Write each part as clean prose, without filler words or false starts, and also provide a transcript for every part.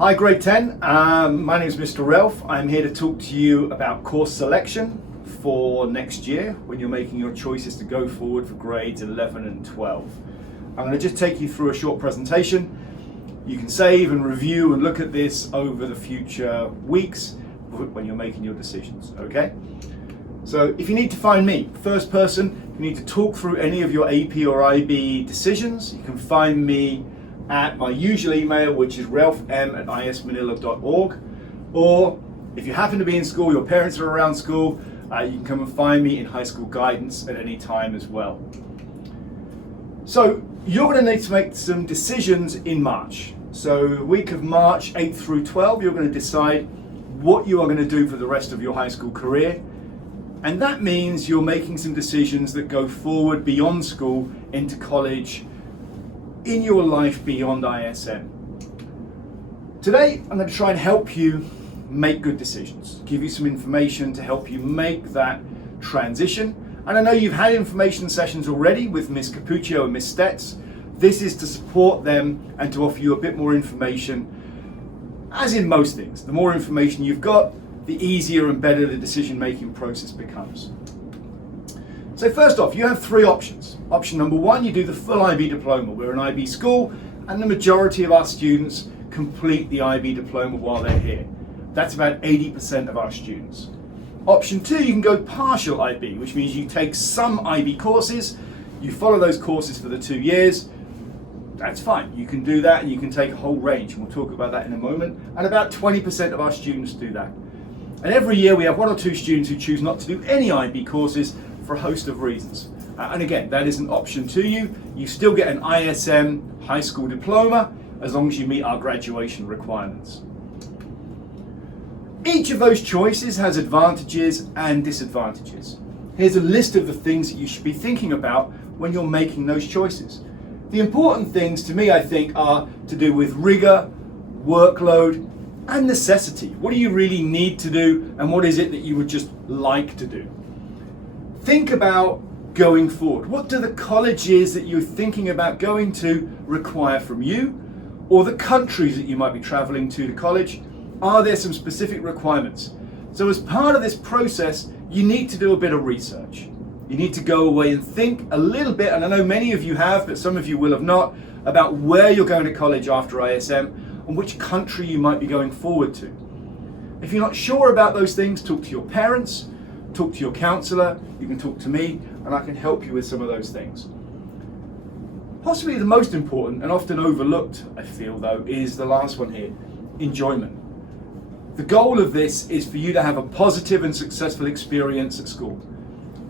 Hi Grade 10, my name is Mr. Ralph. I'm here to talk to you about course selection for next year when you're making your choices to go forward for grades 11 and 12. I'm going to just take you through a short presentation. You can save and review and look at this over the future weeks when you're making your decisions, okay? So if you need to find me, first person, you need to talk through any of your AP or IB decisions, you can find me at my usual email, which is ralphm@ismanila.org, or if you happen to be in school, your parents are around school, you can come and find me in high school guidance at any time as well. So you're going to need to make some decisions in March. So week of March 8 through 12, you're going to decide what you are going to do for the rest of your high school career. And that means you're making some decisions that go forward beyond school into college, in your life beyond ISM. Today, I'm going to try and help you make good decisions, give you some information to help you make that transition. And I know you've had information sessions already with Ms. Capuccio and Ms. Stetz. This is to support them and to offer you a bit more information. As in most things, the more information you've got, the easier and better the decision-making process becomes. So first off, you have three options. Option number one, you do the full IB diploma. We're an IB school, and the majority of our students complete the IB diploma while they're here. That's about 80% of our students. Option two, you can go partial IB, which means you take some IB courses, you follow those courses for the 2 years. That's fine, you can do that, and you can take a whole range, and we'll talk about that in a moment. And about 20% of our students do that. And every year we have one or two students who choose not to do any IB courses for a host of reasons. And again, that is an option to you. You still get an ISM high school diploma as long as you meet our graduation requirements. Each of those choices has advantages and disadvantages. Here's a list of the things that you should be thinking about when you're making those choices. The important things to me, I think, are to do with rigor, workload, and necessity. What do you really need to do, and what is it that you would just like to do? Think about going forward. What do the colleges that you're thinking about going to require from you, or the countries that you might be traveling to college? Are there some specific requirements? So as part of this process, you need to do a bit of research. You need to go away and think a little bit, and I know many of you have, but some of you will have not, about where you're going to college after ISM and which country you might be going forward to. If you're not sure about those things, talk to your parents, talk to your counselor, you can talk to me, and I can help you with some of those things. Possibly the most important and often overlooked, I feel though, is the last one here, enjoyment. The goal of this is for you to have a positive and successful experience at school.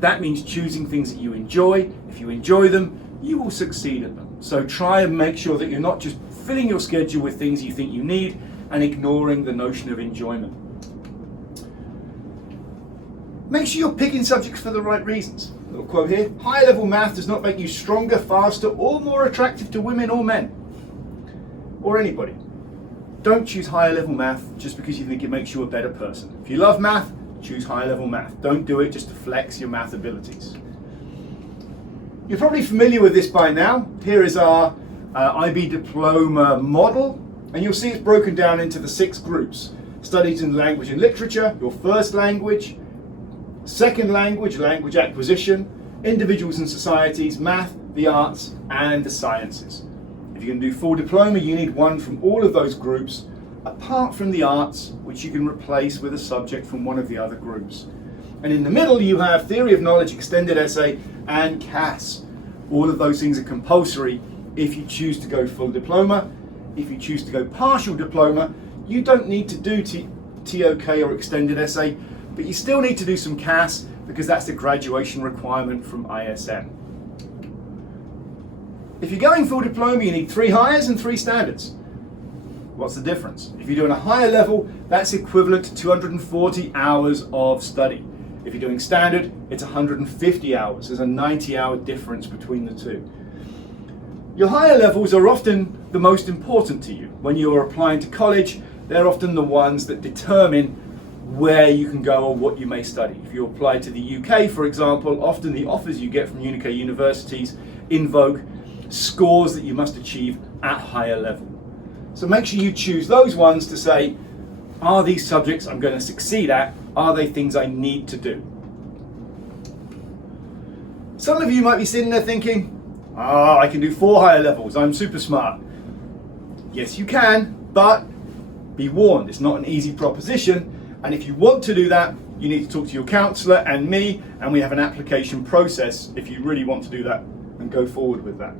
That means choosing things that you enjoy. If you enjoy them, you will succeed at them. So try and make sure that you're not just filling your schedule with things you think you need and ignoring the notion of enjoyment. Make sure you're picking subjects for the right reasons. A little quote here, higher level math does not make you stronger, faster, or more attractive to women or men, or anybody. Don't choose higher level math just because you think it makes you a better person. If you love math, choose higher level math. Don't do it just to flex your math abilities. You're probably familiar with this by now. Here is our IB diploma model, and you'll see it's broken down into the 6 groups. Studies in language and literature, your first language, second language, language acquisition, individuals and societies, math, the arts, and the sciences. If you're going to do full diploma, you need one from all of those groups, apart from the arts, which you can replace with a subject from one of the other groups. And in the middle, you have theory of knowledge, extended essay, and CAS. All of those things are compulsory if you choose to go full diploma. If you choose to go partial diploma, you don't need to do TOK or extended essay, but you still need to do some CAS because that's the graduation requirement from ISM. If you're going full diploma, you need 3 highers and 3 standards. What's the difference? If you're doing a higher level, that's equivalent to 240 hours of study. If you're doing standard, it's 150 hours. There's a 90-hour difference between the two. Your higher levels are often the most important to you. When you're applying to college, they're often the ones that determine where you can go or what you may study. If you apply to the UK, for example, often the offers you get from UK universities invoke scores that you must achieve at higher level. So make sure you choose those ones to say, are these subjects I'm going to succeed at? Are they things I need to do? Some of you might be sitting there thinking, I can do 4 higher levels, I'm super smart. Yes, you can, but be warned, it's not an easy proposition. And if you want to do that, you need to talk to your counsellor and me, and we have an application process if you really want to do that and go forward with that.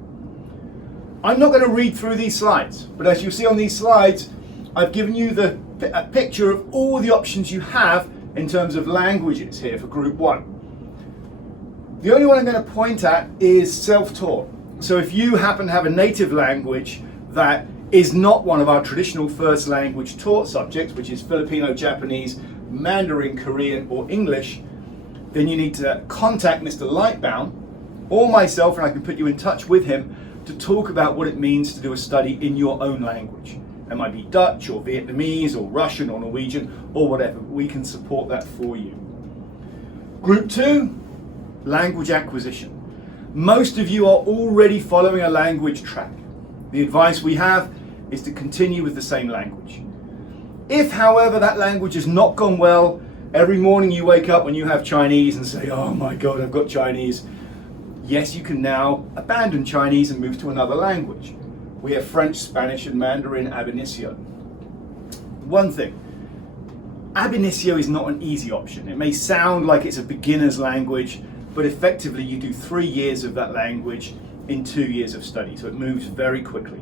I'm not going to read through these slides, but as you see on these slides, I've given you a picture of all the options you have in terms of languages here for Group 1. The only one I'm going to point at is self-taught. So if you happen to have a native language that is not one of our traditional first language taught subjects, which is Filipino, Japanese, Mandarin, Korean, or English, then you need to contact Mr. Lightbound or myself, and I can put you in touch with him to talk about what it means to do a study in your own language. It might be Dutch or Vietnamese or Russian or Norwegian or whatever. We can support that for you. Group 2, language acquisition. Most of you are already following a language track. The advice we have is to continue with the same language. If, however, that language has not gone well, every morning you wake up when you have Chinese and say, oh my God, I've got Chinese. Yes, you can now abandon Chinese and move to another language. We have French, Spanish, and Mandarin ab initio. One thing, ab initio is not an easy option. It may sound like it's a beginner's language, but effectively you do 3 years of that language in 2 years of study, so it moves very quickly.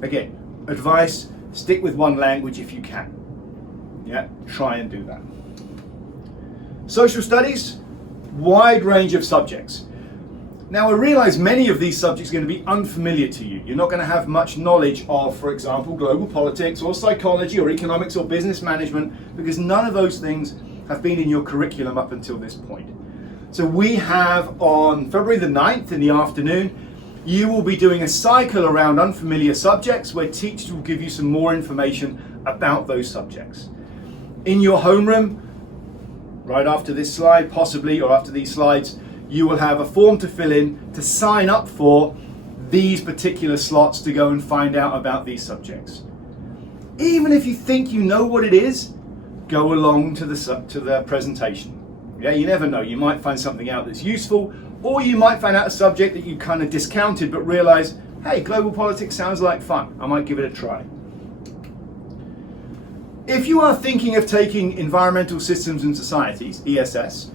Again, advice, stick with one language if you can. Yeah, try and do that. Social studies, wide range of subjects. Now I realize many of these subjects are going to be unfamiliar to you. You're not going to have much knowledge of, for example, global politics or psychology or economics or business management, because none of those things have been in your curriculum up until this point. So we have on February the 9th in the afternoon, you will be doing a cycle around unfamiliar subjects where teachers will give you some more information about those subjects. In your homeroom, right after this slide, possibly, or after these slides, you will have a form to fill in to sign up for these particular slots to go and find out about these subjects. Even if you think you know what it is, go along to the presentation. Yeah, you never know. You might find something out that's useful, or you might find out a subject that you kind of discounted but realize, hey, global politics sounds like fun. I might give it a try. If you are thinking of taking Environmental Systems and Societies, ESS,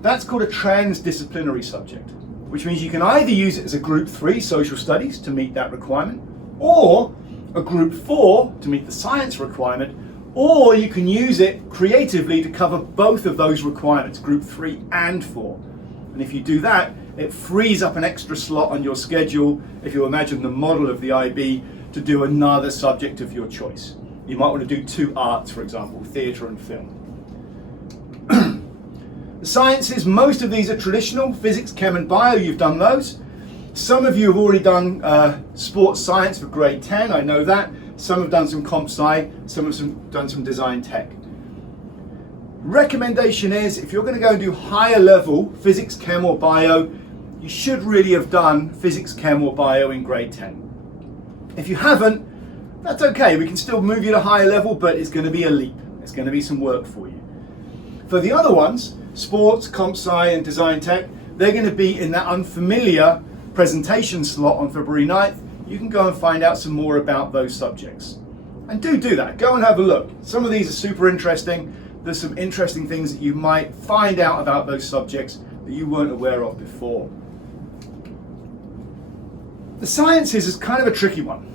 that's called a transdisciplinary subject, which means you can either use it as a Group 3 social studies to meet that requirement, or a Group 4 to meet the science requirement, or you can use it creatively to cover both of those requirements, Group 3 and 4. And if you do that, it frees up an extra slot on your schedule, if you imagine the model of the IB, to do another subject of your choice. You might want to do 2 arts, for example, theatre and film. The sciences, most of these are traditional, physics, chem and bio, you've done those. Some of you have already done sports science for grade 10, I know that. Some have done some comp sci, some have done some design tech. Recommendation is, if you're going to go and do higher level physics, chem or bio, you should really have done physics, chem or bio in grade 10. If you haven't, that's okay, we can still move you to higher level, but it's going to be a leap. It's going to be some work for you. For the other ones, sports, comp sci and design tech, they're going to be in that unfamiliar presentation slot on February 9th. You can go and find out some more about those subjects. And do that, go and have a look. Some of these are super interesting. There's some interesting things that you might find out about those subjects that you weren't aware of before. The sciences is kind of a tricky one.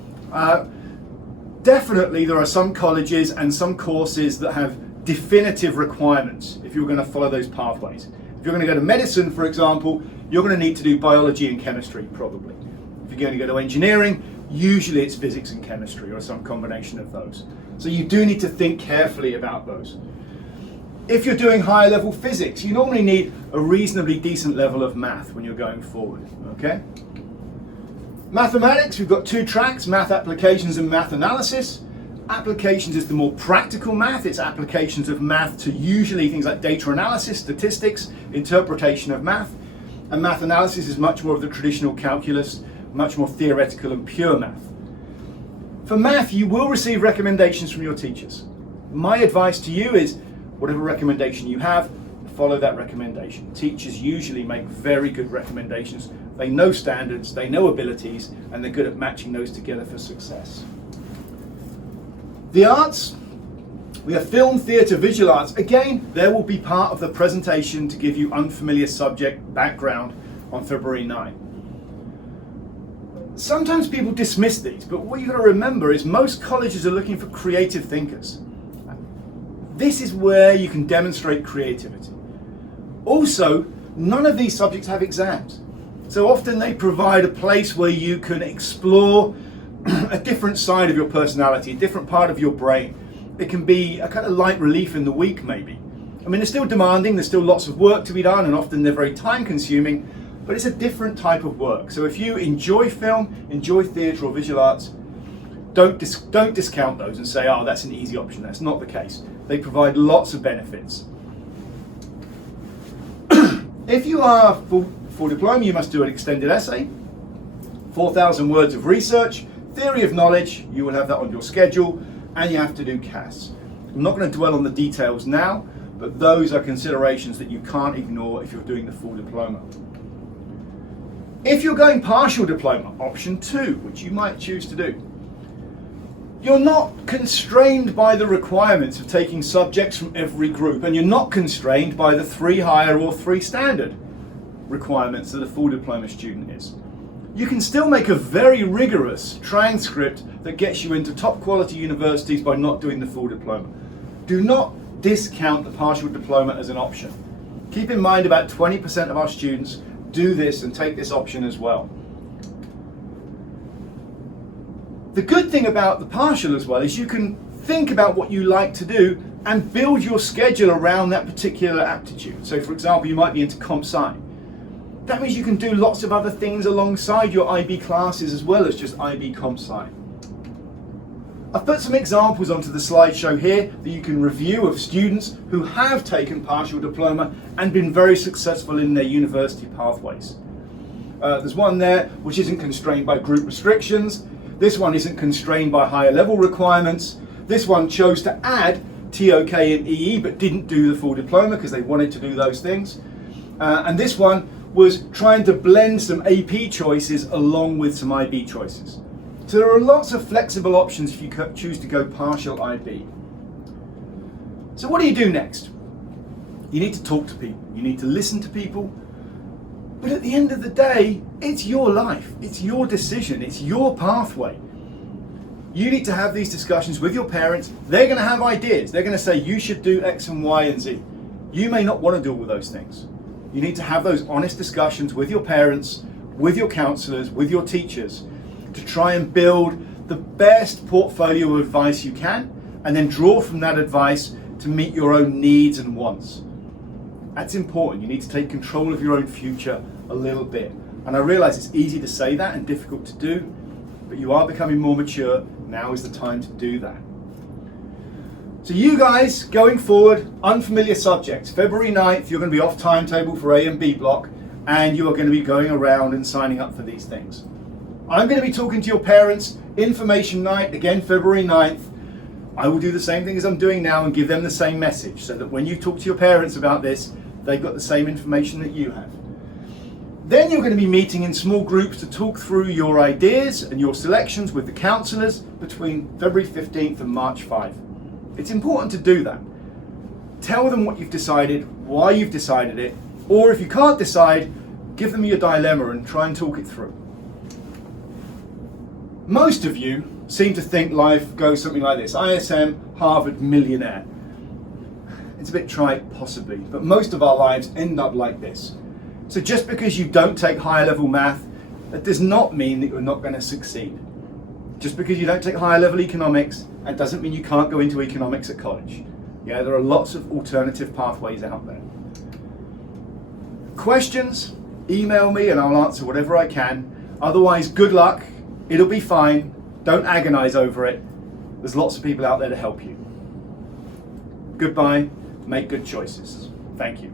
Definitely there are some colleges and some courses that have definitive requirements if you're going to follow those pathways. If you're going to go to medicine, for example, you're going to need to do biology and chemistry probably. If you're going to go to engineering, usually it's physics and chemistry or some combination of those. So you do need to think carefully about those. If you're doing higher level physics, you normally need a reasonably decent level of math when you're going forward, okay? Mathematics, we've got 2 tracks, math applications and math analysis. Applications is the more practical math. It's applications of math to usually things like data analysis, statistics, interpretation of math. And math analysis is much more of the traditional calculus, much more theoretical and pure math. For math, you will receive recommendations from your teachers. My advice to you is, whatever recommendation you have, follow that recommendation. Teachers usually make very good recommendations. They know standards, they know abilities, and they're good at matching those together for success. The arts, we have film, theatre, visual arts. Again, there will be part of the presentation to give you unfamiliar subject background on February 9. Sometimes people dismiss these, but what you've got to remember is most colleges are looking for creative thinkers. This is where you can demonstrate creativity. Also, none of these subjects have exams. So often they provide a place where you can explore a different side of your personality, a different part of your brain. It can be a kind of light relief in the week maybe. I mean, they're still demanding, there's still lots of work to be done, and often they're very time consuming, but it's a different type of work. So if you enjoy film, enjoy theatre or visual arts, don't discount those and say, oh, that's an easy option. That's not the case. They provide lots of benefits. If you are full diploma, you must do an extended essay, 4,000 words of research, theory of knowledge, you will have that on your schedule, and you have to do CAS. I'm not going to dwell on the details now, but those are considerations that you can't ignore if you're doing the full diploma. If you're going partial diploma, option 2, which you might choose to do, you're not constrained by the requirements of taking subjects from every group, and you're not constrained by the 3 higher or 3 standard requirements that a full diploma student is. You can still make a very rigorous transcript that gets you into top quality universities by not doing the full diploma. Do not discount the partial diploma as an option. Keep in mind about 20% of our students do this and take this option as well. The good thing about the partial as well is you can think about what you like to do and build your schedule around that particular aptitude. So for example, you might be into comp sci. That means you can do lots of other things alongside your IB classes as well as just IB comp sci. I've put some examples onto the slideshow here that you can review of students who have taken partial diploma and been very successful in their university pathways. There's one there which isn't constrained by group restrictions. This one isn't constrained by higher level requirements. This one chose to add TOK and EE but didn't do the full diploma because they wanted to do those things. And this one was trying to blend some AP choices along with some IB choices. So there are lots of flexible options if you choose to go partial IB. So what do you do next? You need to talk to people. You need to listen to people. But at the end of the day, it's your life. It's your decision. It's your pathway. You need to have these discussions with your parents. They're going to have ideas. They're going to say you should do X and Y and Z. You may not want to do all those things. You need to have those honest discussions with your parents, with your counselors, with your teachers, to try and build the best portfolio of advice you can, and then draw from that advice to meet your own needs and wants. That's important. You need to take control of your own future a little bit. And I realize it's easy to say that and difficult to do, but you are becoming more mature. Now is the time to do that. So you guys, going forward, unfamiliar subjects. February 9th, you're going to be off timetable for A and B block, and you are going to be going around and signing up for these things. I'm going to be talking to your parents, information night, again February 9th. I will do the same thing as I'm doing now and give them the same message so that when you talk to your parents about this, they've got the same information that you have. Then you're going to be meeting in small groups to talk through your ideas and your selections with the counsellors between February 15th and March 5. It's important to do that. Tell them what you've decided, why you've decided it, or if you can't decide, give them your dilemma and try and talk it through. Most of you seem to think life goes something like this. ISM, Harvard, millionaire. It's a bit trite, possibly, but most of our lives end up like this. So just because you don't take higher level math, that does not mean that you're not going to succeed. Just because you don't take higher level economics, that doesn't mean you can't go into economics at college. Yeah, there are lots of alternative pathways out there. Questions? Email me and I'll answer whatever I can. Otherwise, good luck. It'll be fine. Don't agonize over it. There's lots of people out there to help you. Goodbye. Make good choices. Thank you.